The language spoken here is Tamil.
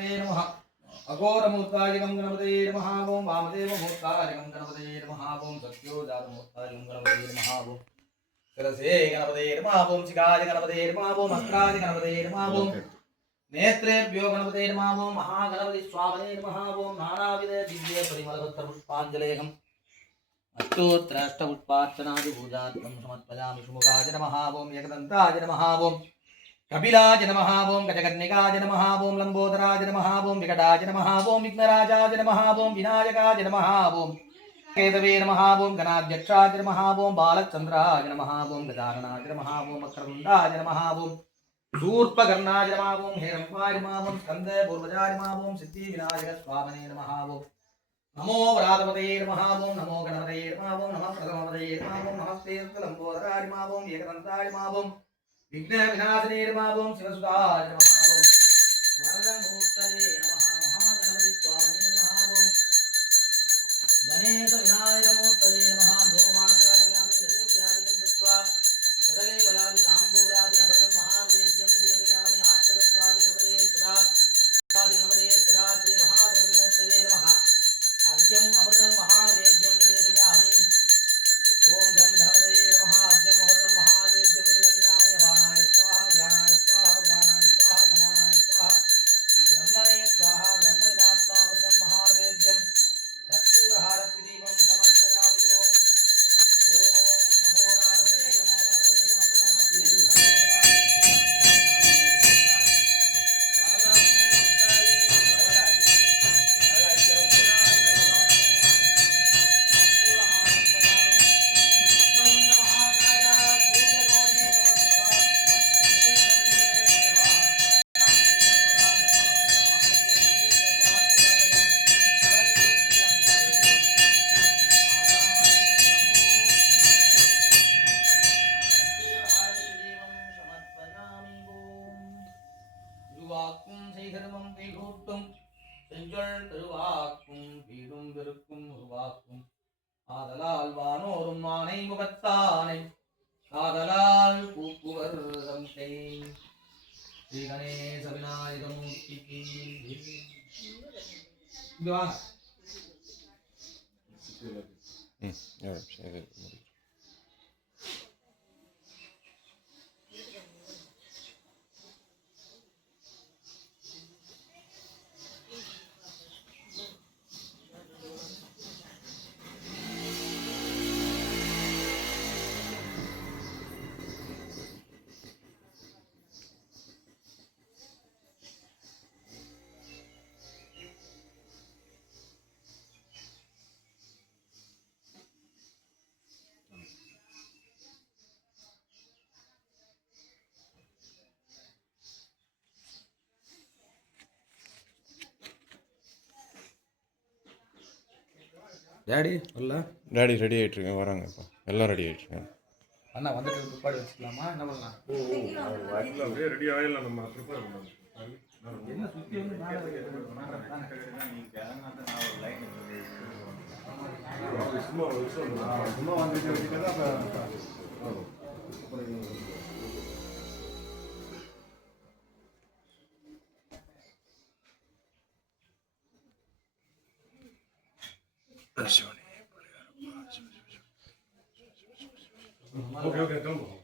नमः अघोरमूर्तायं गणपतये नमः ओं वामदेवमूर्तायं गणपतये नमः ओं सत्योजातमूर्तायं गणपतये नमः ओं शिरसे गणपतये नमः ओं शिखाय गणपतये नमः ओं अस्त्राय गणपतये नमः ओं नेत्रेभ्यो गणपतये नमः ओं महागणपति स्वामिने नमः ओं नानाविध दिव्य परिमलपत्रपुष्पाञ्जलेयम् अष्टोत्तराष्टपुष्पार्चनादिपूजार्थं समर्पयामि सुमुखाय नमः ओं एकदन्ताय नमः ओं कपिलाय नमः ओं गजकर्णिकाय नमः ओं लंबोदराय नमः ओं विकटाय नमः ओं विघ्नराजाय नमः ओं विनायकाय नमः ओं केतवे नमः ओं गणाध्यक्षाय नमः ओं बालचन्द्राय नमः ओं गजाननाय नमः ओं वक्रतुण्डाय नमः ओं शूर्पकर्णाय नमः ओं हेरम्बाय नमः ओं स्कन्दपूर्वजाय नमः ओं सिद्धिविनायकस्वामिने नमः ओं नमो व्रातपतये नमः ओं नमो गणपतये नमः ओं नमः प्रथमपतये नमः ओं नमस्ते लंबोदराय नमः ओं एकदन्ताय नमः ओं विघ्न विनाशने नमः ओं शिवसुताय नमः ओं वरदमूर्तये नमः महागणपति स्वामिने नमः ओं गणेश विनायक मूर्तये नमः धूमाग्रपयामि नैवेद्यादिकं दत्त्वा सकले बलादि ताम्बूलादि अमृतं महानैवेद्यं निवेदयामि आत्मदत्वादि गणपतये सुधा गणपतये सुधा श्री महागणपति मूर्तये नमः अर्घ्यं अमृतं महानैवेद्यं निवेदयामि ओं गं गणपतये नमः अर्घ्यं अमृतं महानैवेद्यं निवेदयामि वाणाय स्वाहा यानाय स्वाहा गानाय स्वाहा समानाय स्वाहा ब्रह्मणे स्वाहा ब्रह्मणिमात्मामृतं महानैवेद्यं कर्पूरहारतिदीपं समर्पयामि ओं अहोरात्रे नमो गणपतये திருவாக்கும் செய்தர்மம் கைகூட்டும் செஞ்சொல் திருவாக்கும் வீடும் வெறுக்கும் உருவாக்கும் ஆதலால் வானோரும் மானை முகத்தானை காதலால் கூப்புவர் தம்மை ஸ்ரீ கணேச விநாயக மூர்த்திக்கு இங்க வாங்க டாடி இல்ல டாடி ரெடி ஆகிட்டுருக்கேன் வராங்க இப்போ எல்லாம் ரெடி ஆகிட்டுருக்கேன் அண்ணா வந்துட்டு ப்ரிப்பேர் வச்சுக்கலாமா என்ன பண்ணலாம் அப்படியே ரெடி ஆகிடலாம் நம்ம ப்ரிப்பேர் பண்ணலாம் என்ன சுற்றி வந்து சும்மா வந்துட்டு okay, come on.